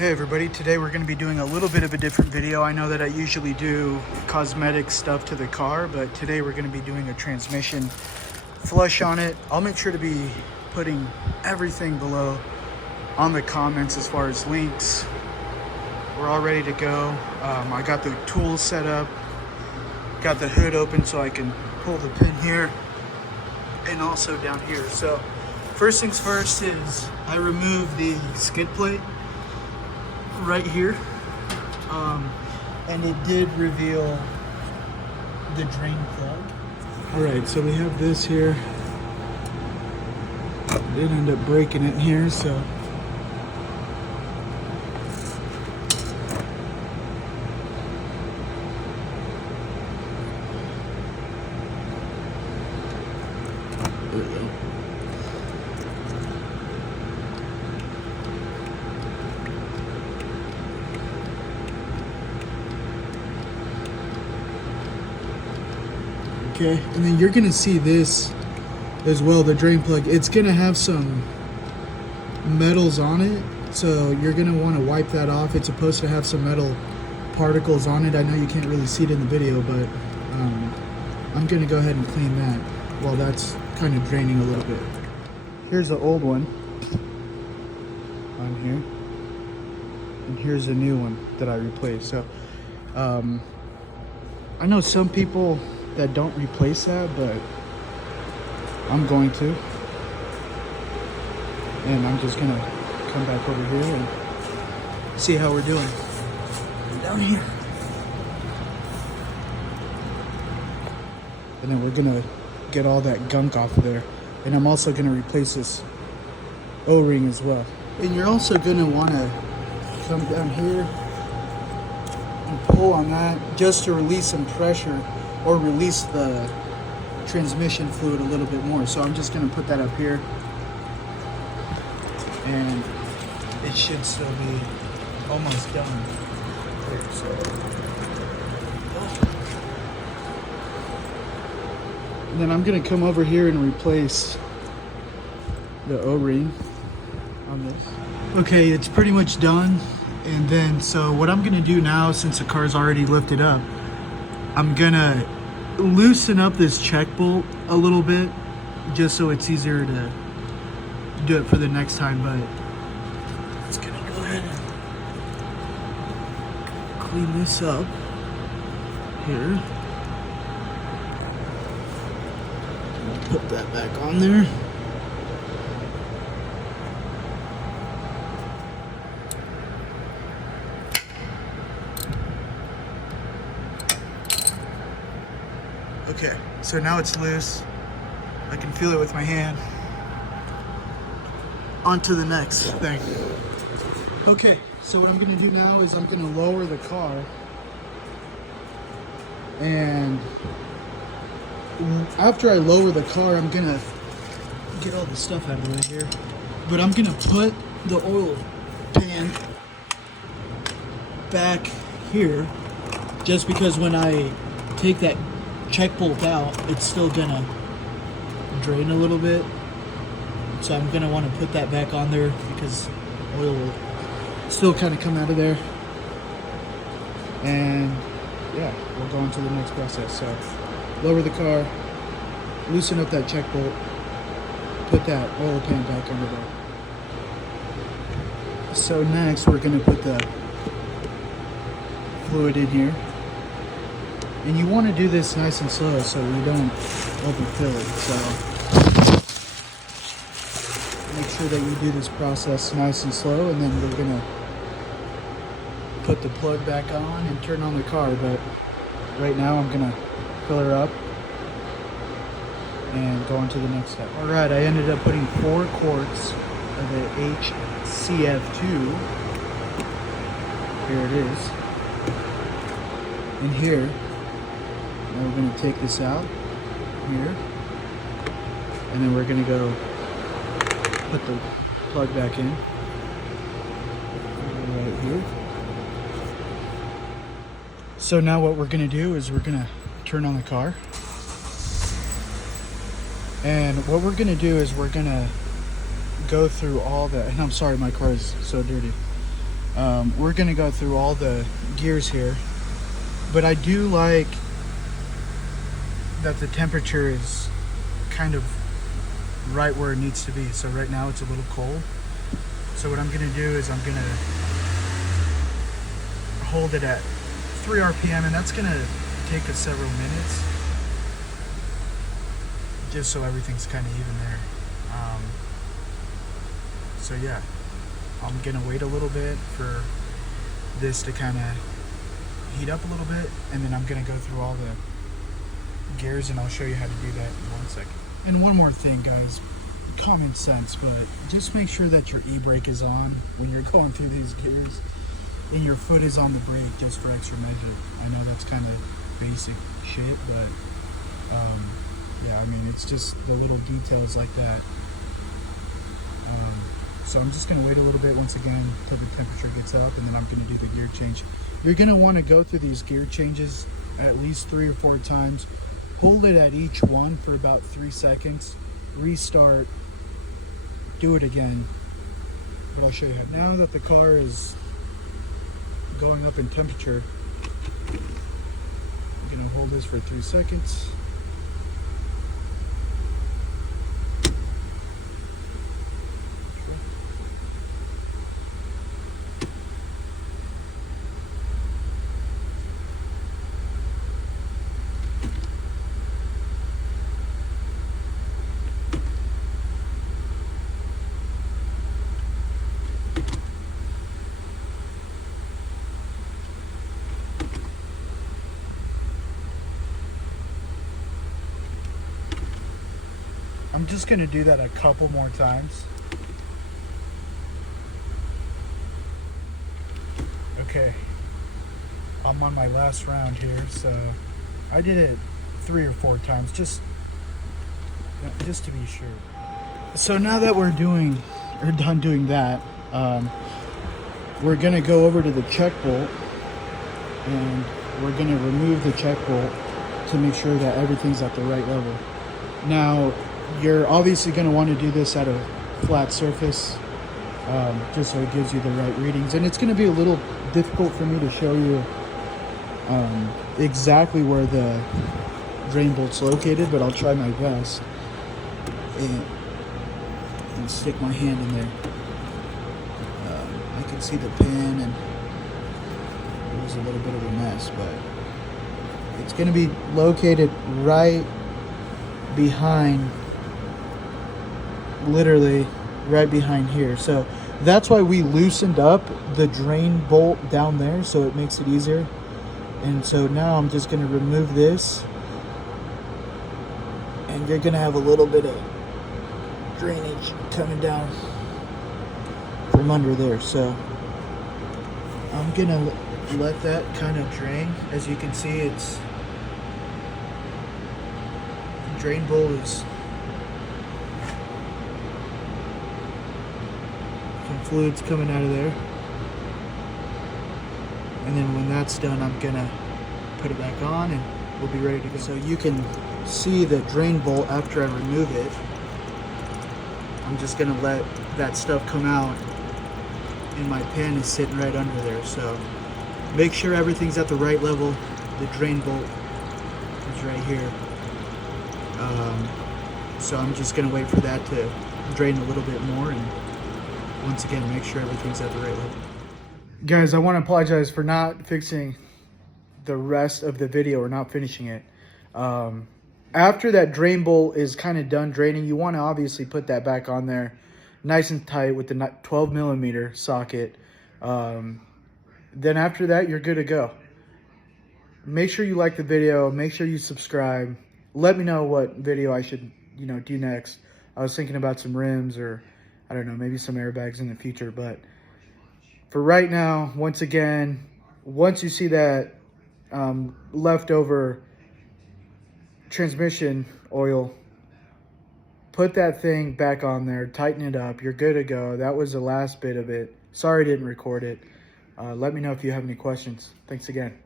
Hey everybody, today we're going to be doing a little bit of a different video. I know that I usually do cosmetic stuff to the car, but today we're going to be doing a transmission flush on it. I'll make sure to be putting everything below on the comments as far as links. We're all ready to go. I got the tools set up, got the hood open so I can pull the pin here and also down here. So first things first is I removed the skid plate right here, and it did reveal the drain plug. All right, so we have this here. Did end up breaking it here, so there we go. Okay, and then you're gonna see this as well, the drain plug. It's gonna have some metals on it, so you're gonna want to wipe that off. It's supposed to have some metal particles on it. I know you can't really see it in the video, but I'm gonna go ahead and clean that while that's kind of draining a little bit. Here's the old one on here, and here's a new one that I replaced. So I know some people that don't replace that, but I'm going to, and I'm just gonna come back over here and see how we're doing down here, and then we're gonna get all that gunk off of there. And I'm also gonna replace this O-ring as well. And you're also gonna want to come down here and pull on that just to release some pressure or release the transmission fluid a little bit more. So I'm just going to put that up here, and it should still be almost done. There, so. And then I'm going to come over here and replace the O-ring on this. Okay, it's pretty much done. And then, so what I'm going to do now, since the car's already lifted up, I'm gonna loosen up this check bolt a little bit just so it's easier to do it for the next time. But it's gonna go ahead and clean this up here. Put that back on there. Okay, so now it's loose. I can feel it with my hand. On to the next thing. Okay, so what I'm gonna do now is I'm gonna lower the car, and after I lower the car, I'm gonna get all the stuff out of the way here, but I'm gonna put the oil pan back here just because when I take that check bolt out, it's still gonna drain a little bit, so I'm gonna want to put that back on there because oil will still kind of come out of there. And yeah, we'll go on to the next process. So lower the car, loosen up that check bolt, put that oil pan back under there. So next we're gonna put the fluid in here. And you want to do this nice and slow so you don't overfill it. So make sure that you do this process nice and slow, and then we're going to put the plug back on and turn on the car. But right now I'm going to fill her up and go on to the next step. All right, I ended up putting 4 quarts of the HCF2. Here it is. In here. Now we're going to take this out here, and then we're going to go put the plug back in right here. So now what we're going to do is we're going to turn on the car, and what we're going to do is we're going to go through all the, and I'm sorry my car is so dirty. We're gonna go through all the gears here, but I do like that the temperature is kind of right where it needs to be. So right now it's a little cold. So what I'm gonna do is I'm gonna hold it at 3 RPM, and that's gonna take us several minutes, just so everything's kind of even there. So yeah, I'm gonna wait a little bit for this to kind of heat up a little bit, and then I'm gonna go through all the gears and I'll show you how to do that in 1 second. And one more thing, guys, common sense, but just make sure that your e-brake is on when you're going through these gears and your foot is on the brake, just for extra measure. I know that's kind of basic shit, but yeah, I mean, it's just the little details like that. So I'm just gonna wait a little bit once again until the temperature gets up, and then I'm gonna do the gear change. You're gonna wanna go through these gear changes at least 3 or 4 times. Hold it at each one for about 3 seconds, restart, do it again. But I'll show you how. Now that the car is going up in temperature, I'm gonna hold this for 3 seconds. I'm just gonna do that a couple more times. Okay, I'm on my last round here, so I did it 3 or 4 times, just to be sure. So now that we're done doing that, we're gonna go over to the check bolt, and we're gonna remove the check bolt to make sure that everything's at the right level. Now, you're obviously going to want to do this at a flat surface, just so it gives you the right readings. And it's going to be a little difficult for me to show you exactly where the drain bolt's located, but I'll try my best and stick my hand in there. I can see the pin, and it was a little bit of a mess, but it's going to be located right behind, literally right behind here. So that's why we loosened up the drain bolt down there, so it makes it easier. And so now I'm just going to remove this, and you're going to have a little bit of drainage coming down from under there. So I'm going to let that kind of drain. As you can see, it's the drain bolt is fluids coming out of there, and then when that's done, I'm gonna put it back on and we'll be ready to go. So you can see the drain bolt after I remove it. I'm just gonna let that stuff come out, and my pin is sitting right under there. So make sure everything's at the right level. The drain bolt is right here. So I'm just gonna wait for that to drain a little bit more, and once again, make sure everything's at the right level. Guys, I want to apologize for not fixing the rest of the video, or not finishing it. After that drain bolt is kind of done draining, you want to obviously put that back on there nice and tight with the 12mm socket. Then after that, you're good to go. Make sure you like the video. Make sure you subscribe. Let me know what video I should, do next. I was thinking about some rims, or I don't know, maybe some airbags in the future. But for right now, once again, once you see that leftover transmission oil, put that thing back on there, tighten it up, you're good to go. That was the last bit of it. Sorry I didn't record it. Let me know if you have any questions. Thanks again.